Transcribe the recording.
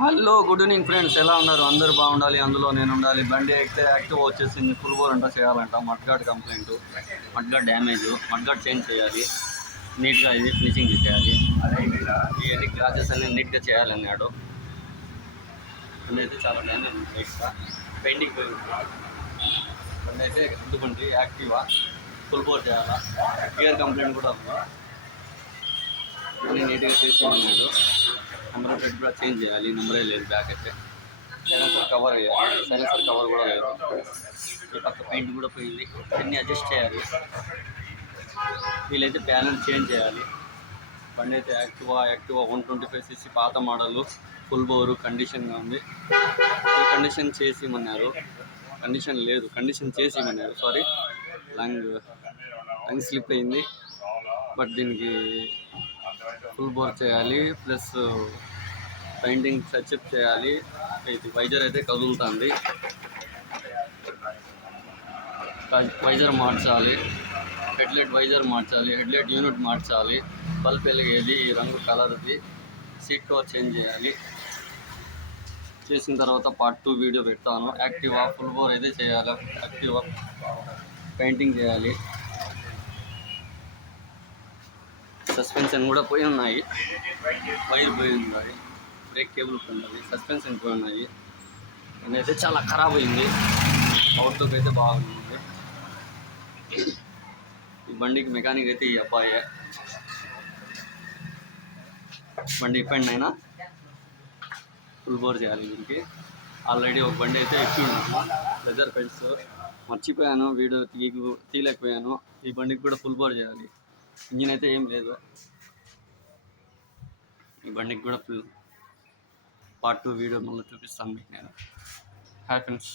Hello good evening friends, ఎలా ఉన్నారు? అందరూ బాగుండాలి, అందులో నేను ఉండాలి. బండి ఎక్కితే యాక్టివ్ వచ్చేసింది. ఫుల్ బోర్ అంతా చేయాలంట. Mudguard complaint, mudguard damage, mudguard change చేయాలి. నీట్గా ఇది ఫినిషింగ్ చేయాలి. ఇవన్నీ గ్లాసెస్ అన్నీ నీట్గా చేయాలన్నాడు. బండి అయితే చాలా డ్యామేజ్ ఉంది. ఎక్స్ట్రా పెయింటింగ్ పోయింది. బండి అయితే ఎందుకంటే యాక్టివా ఫుల్ బోర్ చేయాలా. గేర్ కంప్లైంట్ కూడా ఉంది. అన్నీ నీట్గా చేసి ఉన్నాడు. నెంబర్ ప్లేట్ కూడా చేంజ్ చేయాలి. నెంబరే లేదు బ్యాక్ అయితే. సైలెన్సర్ కవర్ వేయాలి. సైలెన్సర్ కవర్ కూడా లేదు. ఈ పక్క పెయింట్ కూడా పోయింది. అన్నీ అడ్జస్ట్ చేయాలి. వీళ్ళైతే ప్యానల్ చేంజ్ చేయాలి. బండి అయితే యాక్టివా 125cc పాత మోడల్, ఫుల్ బోరు కండిషన్గా ఉంది. కండిషన్ చేసి ఇమ్మన్నారు. కండిషన్ లేదు, కండిషన్ చేసి ఇమ్మన్నారు. సారీ, లంగ్ స్లిప్ అయింది. బట్ దీనికి ఫుల్ బోర్ చేయాలి, ప్లస్ పెయింటింగ్ టచ్అప్ చేయాలి. ఇది వైజర్ అయితే కదులుతుంది. వైజర్ మార్చాలి, హెడ్లైట్ వైజర్ మార్చాలి, హెడ్లైట్ యూనిట్ మార్చాలి, బల్బ్ వెలిగేది ఈ రంగు కలర్ది, సీట్ కవర్ చేంజ్ చేయాలి. చేసిన తర్వాత పార్ట్ 2 వీడియో పెడతాను. యాక్టివా ఫుల్ బోర్ అయితే చేయాలి. యాక్టివా పెయింటింగ్ చేయాలి. సస్పెన్షన్ కూడా పోయి ఉన్నాయి. వైర్ పోయి ఉన్నాయి. Break cable పోయినది. సస్పెన్షన్ పోయి ఉన్నాయి. నేనైతే చాలా ఖరాబ్ అయింది. అవుట్లుక్ అయితే బాగుంది. ఈ బండికి మెకానిక్ అయితే ఈ అబ్బాయే. బండి ఇప్పండి అయినా ఫుల్ బోర్ చేయాలి. దీనికి ఆల్రెడీ ఒక బండి అయితే ఎక్కి ఉన్నాను. లెదర్ పెన్స్ మర్చిపోయాను, వీడియో తీయలేకపోయాను. ఈ బండికి కూడా ఫుల్ బోర్ చేయాలి. ఇంజిన్ అయితే ఏం లేదు. ఈ బండికి కూడా ఫుల్ పార్ట్ 2 వీడియో మళ్ళీ చూపిస్తాను మీకు నేను. Hi friends.